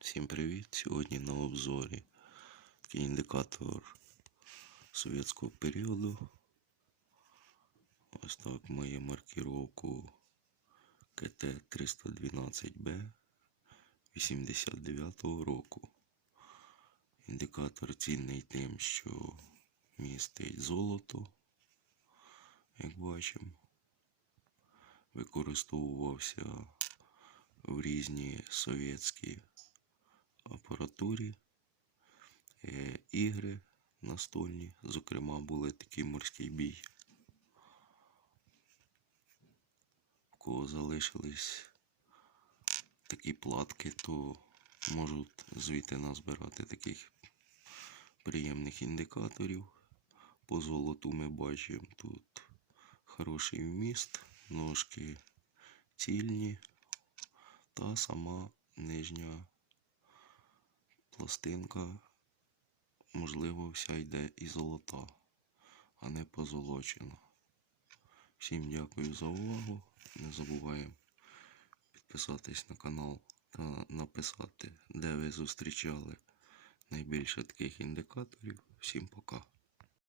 Всім привіт! Сьогодні на обзорі такий індикатор совєтського періоду. Ось так має маркировку КТ-312Б 89-го року. Індикатор цінний тим, що містить золото, як бачимо. Використовувався в різні совєтські апаратурі, е, ігри настольні, зокрема, були такий морський бій. У кого залишились такі платки, то можуть звідти назбирати таких приємних індикаторів. По золоту ми бачимо тут хороший вміст, ножки цільні та сама нижня пластинка, можливо, вся йде і золота, а не позолочена. Всім дякую за увагу. Не забуваємо підписатись на канал та написати, де ви зустрічали найбільше таких індикаторів. Всім пока.